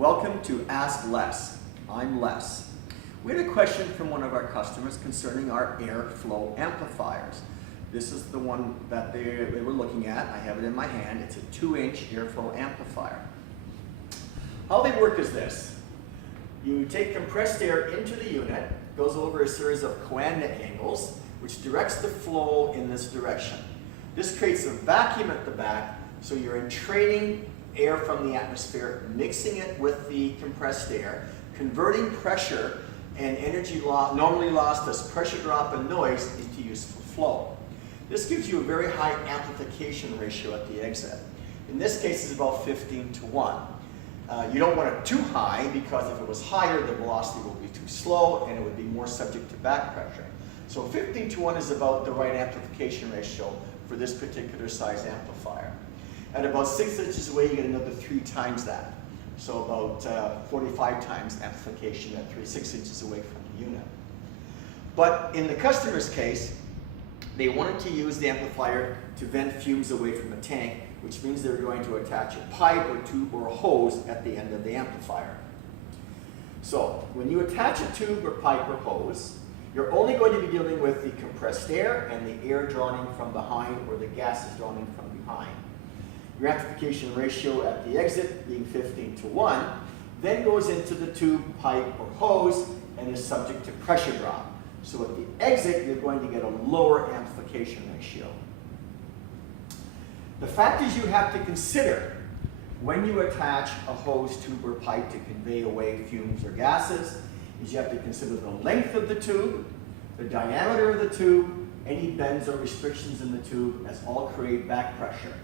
Welcome to Ask Les. I'm Les. We had a question from one of our customers concerning our airflow amplifiers. This is the one that they were looking at. I have it in my hand. It's a 2-inch airflow amplifier. How they work is this. You take compressed air into the unit, goes over a series of coordinate angles, which directs the flow in this direction. This creates a vacuum at the back, so you're entraining air from the atmosphere, mixing it with the compressed air, converting pressure and energy normally lost as pressure drop and noise into useful flow. This gives you a very high amplification ratio at the exit. In this case, it's about 15:1. You don't want it too high because if it was higher, the velocity will be too slow and it would be more subject to back pressure. So 15:1 is about the right amplification ratio for this particular size amplifier. At about 6 inches away, you get another 3 times that. So about 45 times amplification at 6 inches away from the unit. But in the customer's case, they wanted to use the amplifier to vent fumes away from the tank, which means they're going to attach a pipe or tube or a hose at the end of the amplifier. So when you attach a tube or pipe or hose, you're only going to be dealing with the compressed air and the air drawn in from behind, or the gas is drawn in from behind. Your amplification ratio at the exit, being 15:1, then goes into the tube, pipe, or hose and is subject to pressure drop. So at the exit, you're going to get a lower amplification ratio. The factors you have to consider when you attach a hose, tube, or pipe to convey away fumes or gases is you have to consider the length of the tube, the diameter of the tube, any bends or restrictions in the tube, as all create back pressure.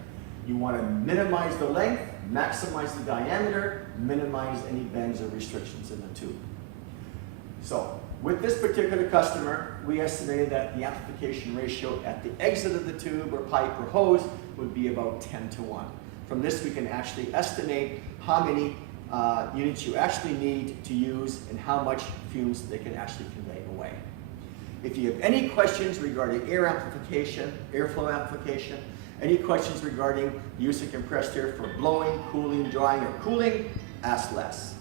You want to minimize the length, maximize the diameter, minimize any bends or restrictions in the tube. So with this particular customer, we estimated that the amplification ratio at the exit of the tube or pipe or hose would be about 10:1. From this, we can actually estimate how many units you actually need to use and how much fumes they can actually convey away. If you have any questions regarding air amplification, airflow amplification, any questions regarding the use of compressed air for blowing, cooling, drying, or cooling, ask Les.